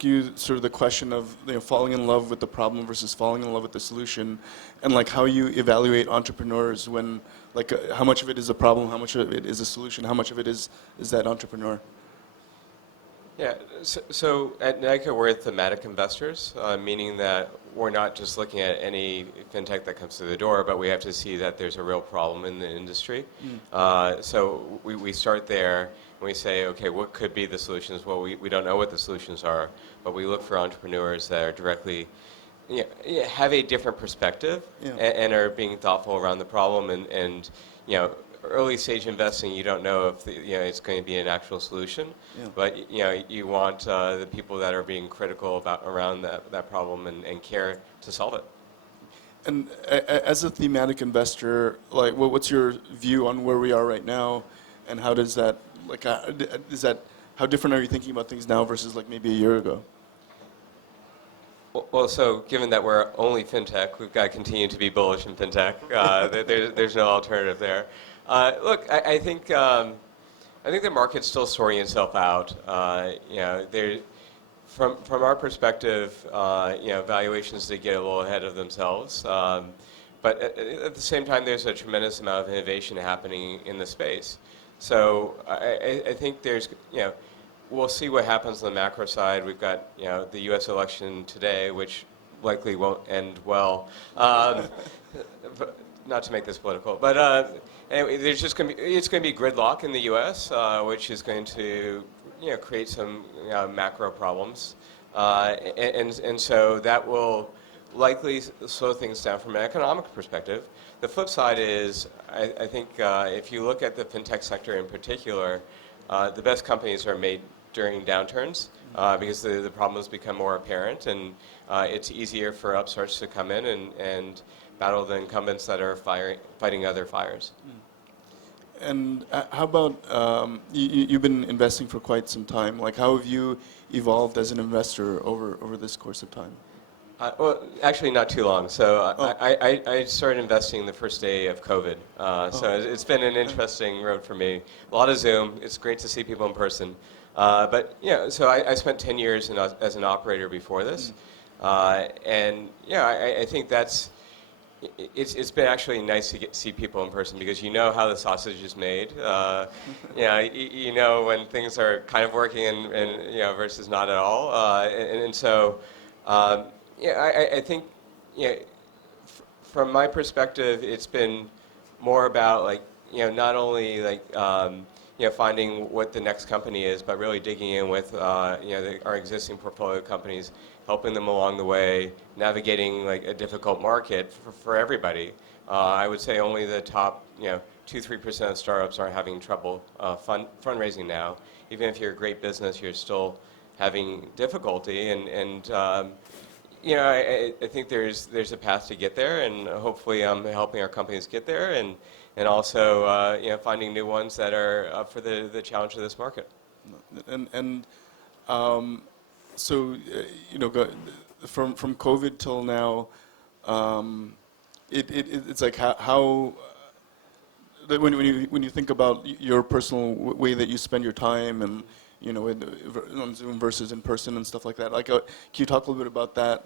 ask you sort of the question of falling in love with the problem versus falling in love with the solution, and like how you evaluate entrepreneurs when like how much of it is a problem, how much of it is a solution, how much of it is that entrepreneur. Yeah, so at Nyca we're thematic investors, meaning that we're not just looking at any fintech that comes through the door, but we have to see that there's a real problem in the industry. So we start there and we say, okay, what could be the solutions? Well, we don't know what the solutions are, but we look for entrepreneurs that are directly, have a different perspective and are being thoughtful around the problem and early stage investing, you don't know if it's going to be an actual solution, but you want the people that are being critical around that problem and care to solve it. And as a thematic investor, like, what's your view on where we are right now, and how does that how different are you thinking about things now versus like maybe a year ago? Well, so given that we're only fintech, we've got to continue to be bullish in fintech. There's no alternative there. Look, I think the market's still sorting itself out. From our perspective, valuations did get a little ahead of themselves. But at the same time, there's a tremendous amount of innovation happening in the space. So I think there's, we'll see what happens on the macro side. We've got, the U.S. election today, which likely won't end well. Not to make this political, but anyway, there's just it's going to be gridlock in the U.S., which is going to create some macro problems, and so that will likely slow things down from an economic perspective. The flip side is, I think if you look at the fintech sector in particular, the best companies are made during downturns because the problems become more apparent, and it's easier for upstarts to come in and battle the incumbents that are fighting other fires. And how about, you've been investing for quite some time. Like, how have you evolved as an investor over this course of time? Well, actually not too long. So I started investing the first day of COVID. So it's been an interesting road for me. A lot of Zoom. It's great to see people in person. But so I spent 10 years as an operator before this. And I think it's been actually nice to see people in person because you know how the sausage is made. You know when things are kind of working and versus not at all. And so I think from my perspective, it's been more about like not only like finding what the next company is, but really digging in with our existing portfolio companies, helping them along the way, navigating like a difficult market for everybody. I would say only the top 2-3% of startups are having trouble fundraising now. Even if you're a great business, you're still having difficulty, and I think there's a path to get there, and hopefully I'm helping our companies get there, and also finding new ones that are up for the challenge of this market. So from COVID till now, it's like how when you think about your personal way that you spend your time and on Zoom versus in person and stuff like that. Like, can you talk a little bit about that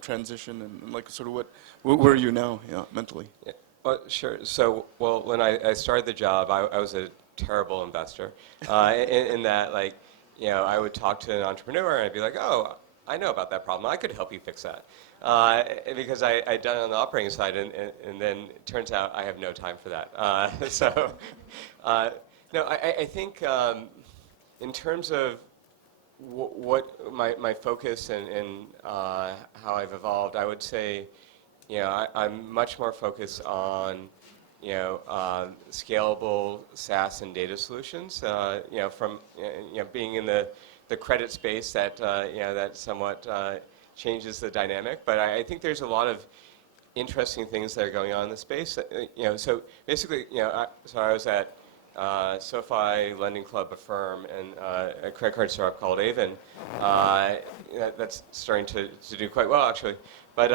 transition and like sort of where are you now, mentally? Yeah. Well, sure. So, when I started the job, I was a terrible investor, in that like, I would talk to an entrepreneur and I'd be like, oh, I know about that problem. I could help you fix that, because I'd done it on the operating side, and then it turns out I have no time for that. No, I think. In terms of what my focus and how I've evolved, I would say, I'm much more focused on, scalable SaaS and data solutions. From being in the credit space that somewhat changes the dynamic. But I think there's a lot of interesting things that are going on in the space. So basically, so I was at SoFi Lending Club, a firm, and a credit card startup called Avon. That's starting to do quite well, actually. But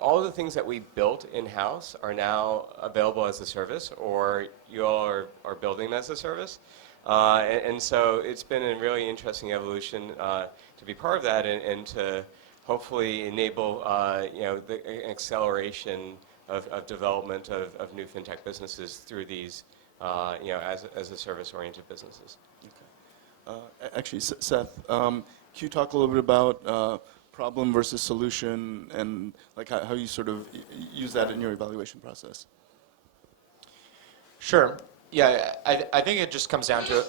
all of the things that we built in-house are now available as a service, or you all are building them as a service. And so it's been a really interesting evolution to be part of that and to hopefully enable the acceleration of development of new fintech businesses through these as a service-oriented businesses. Actually, Seth, can you talk a little bit about problem versus solution and like how you sort of use that in your evaluation process? Sure. Yeah, I think it just comes down to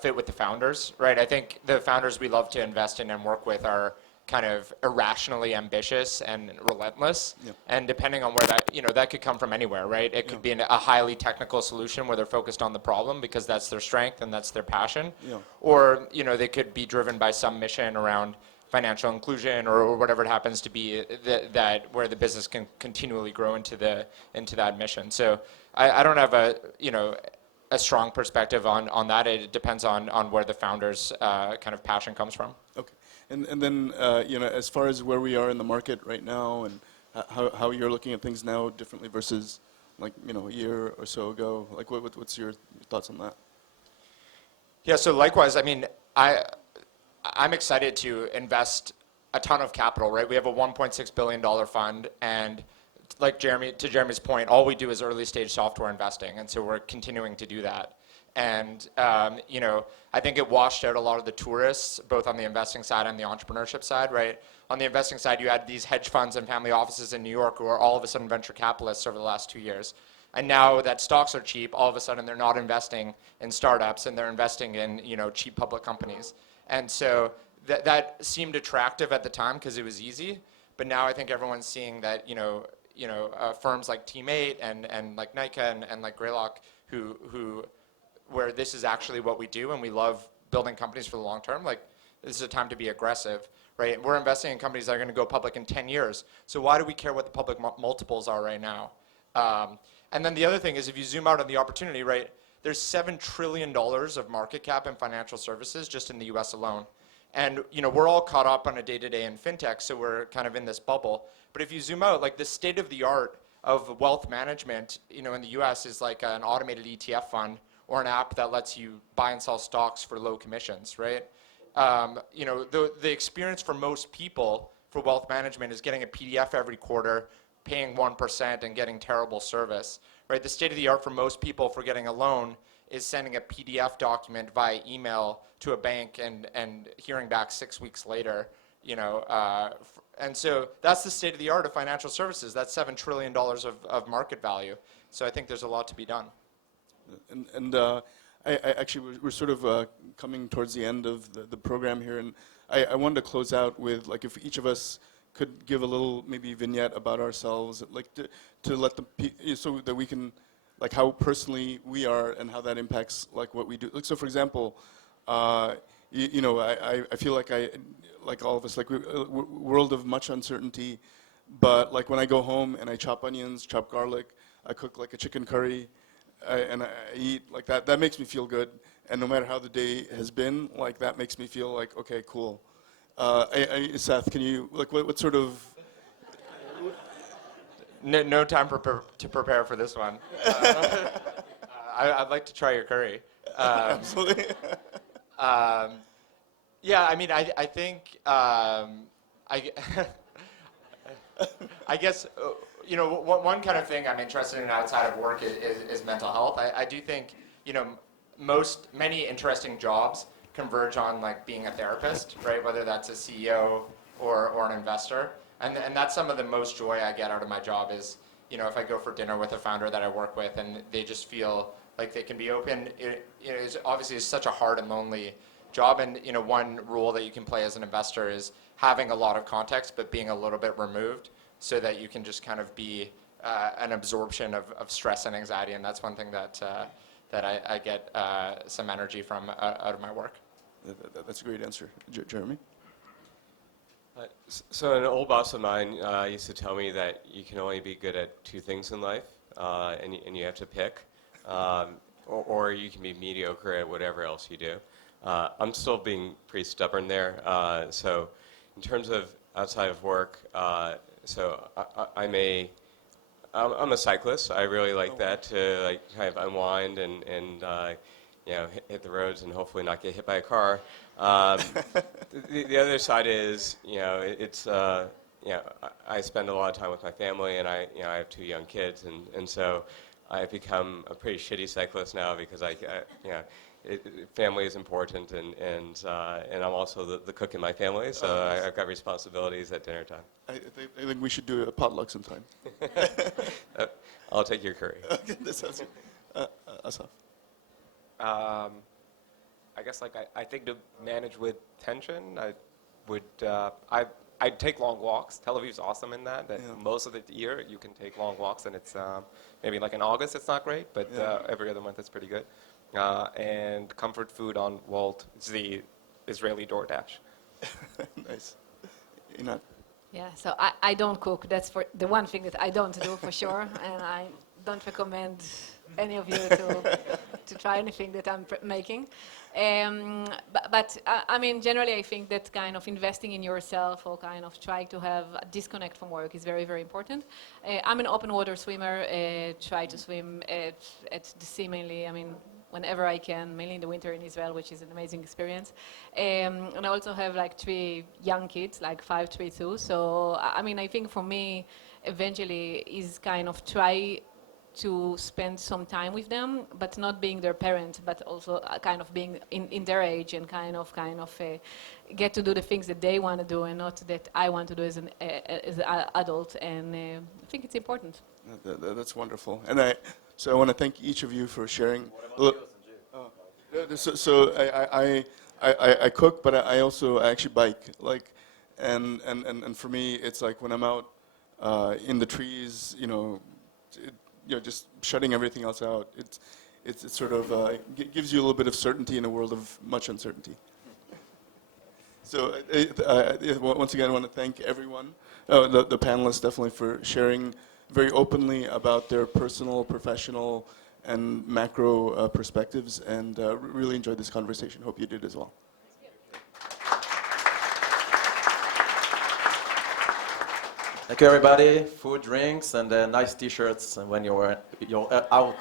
fit with the founders, right? I think the founders we love to invest in and work with are kind of irrationally ambitious and relentless. Yep. And depending on where that could come from anywhere, right? It could be a highly technical solution where they're focused on the problem because that's their strength and that's their passion. Yeah. Or, they could be driven by some mission around financial inclusion or whatever it happens to be that where the business can continually grow into that mission. So I don't have a strong perspective on that. It depends on where the founder's kind of passion comes from. Okay. And then, as far as where we are in the market right now and how you're looking at things now differently versus like, a year or so ago, like what's your thoughts on that? Yeah, so likewise, I mean, I'm excited to invest a ton of capital, right? We have a $1.6 billion fund, and like to Jeremy's point, all we do is early stage software investing, and so we're continuing to do that. And I think it washed out a lot of the tourists, both on the investing side and the entrepreneurship side, right? On the investing side, you had these hedge funds and family offices in New York who are all of a sudden venture capitalists over the last 2 years. And now that stocks are cheap, all of a sudden they're not investing in startups and they're investing in cheap public companies. And so that seemed attractive at the time because it was easy. But now I think everyone's seeing that firms like Team 8 and like Nyca and like Greylock who where this is actually what we do and we love building companies for the long term, like this is a time to be aggressive, right? We're investing in companies that are going to go public in 10 years. So why do we care what the public multiples are right now? And then the other thing is if you zoom out on the opportunity, right, there's $7 trillion of market cap in financial services just in the US alone. And we're all caught up on a day-to-day in fintech, so we're kind of in this bubble. But if you zoom out, like the state of the art of wealth management, in the US is like an automated ETF fund or an app that lets you buy and sell stocks for low commissions, right? The experience for most people for wealth management is getting a PDF every quarter, paying 1% and getting terrible service, right? The state of the art for most people for getting a loan is sending a PDF document via email to a bank and hearing back 6 weeks later, and so that's the state of the art of financial services. That's $7 trillion of market value. So I think there's a lot to be done. And I actually, we're sort of coming towards the end of the program here, and I wanted to close out with, like, if each of us could give a little maybe vignette about ourselves, like to let so that we can, like, how personally we are and how that impacts like what we do. Like, so for example, I feel like all of us, like world of much uncertainty, but like when I go home and I chop onions, chop garlic, I cook like a chicken curry, and I eat like that. That makes me feel good. And no matter how the day has been, like that makes me feel like, okay, cool. Seth, can you, like, what sort of? No time to prepare for this one. I'd like to try your curry. Absolutely. Yeah, I mean, I think I guess. One kind of thing I'm interested in outside of work is mental health. I do think, many interesting jobs converge on like being a therapist, right? Whether that's a CEO or an investor. And that's some of the most joy I get out of my job is, if I go for dinner with a founder that I work with and they just feel like they can be open. It is obviously such a hard and lonely job. And, one role that you can play as an investor is having a lot of context, but being a little bit removed, so that you can just kind of be an absorption of stress and anxiety. And that's one thing that I get some energy from out of my work. That's a great answer. Jeremy? So an old boss of mine used to tell me that you can only be good at two things in life, and you have to pick, or you can be mediocre at whatever else you do. I'm still being pretty stubborn there. So in terms of outside of work, so I'm a cyclist. I really like that to like kind of unwind and hit the roads and hopefully not get hit by a car. The other side is, I spend a lot of time with my family, and I have 2 young kids, and so I've become a pretty shitty cyclist now because family is important, and I'm also the cook in my family, so I've got responsibilities at dinner time. I think we should do a potluck sometime. I'll take your curry. Okay, that sounds good. Asaf. I guess I think to manage with tension, I'd take long walks. Tel Aviv's awesome in that. Most of the year you can take long walks, and it's maybe like in August it's not great, but every other month it's pretty good. And comfort food on Wolt is the Israeli DoorDash. Nice. Eynat. Yeah, so I don't cook. That's for the one thing that I don't do for sure, and I don't recommend any of you to try anything that I'm making. But I mean, generally, I think that kind of investing in yourself or kind of trying to have a disconnect from work is very, very important. I'm an open water swimmer. Try to swim at the sea mainly. I mean, whenever I can, mainly in the winter in Israel, which is an amazing experience. And I also have like 3 young kids, like 5, 3, 2. So I mean, I think for me, eventually, is kind of try to spend some time with them, but not being their parent, but also kind of being in their age and kind of get to do the things that they want to do and not that I want to do as an adult. And I think it's important. That's wonderful. And so I want to thank each of you for sharing. So I cook, but I also actually bike. And for me, it's like when I'm out in the trees, just shutting everything else out. It's sort of gives you a little bit of certainty in a world of much uncertainty. So once again, I want to thank everyone, the panelists definitely for sharing very openly about their personal, professional, and macro perspectives, and really enjoyed this conversation. Hope you did as well. Thank you, everybody. Food, drinks, and nice T-shirts when you're out.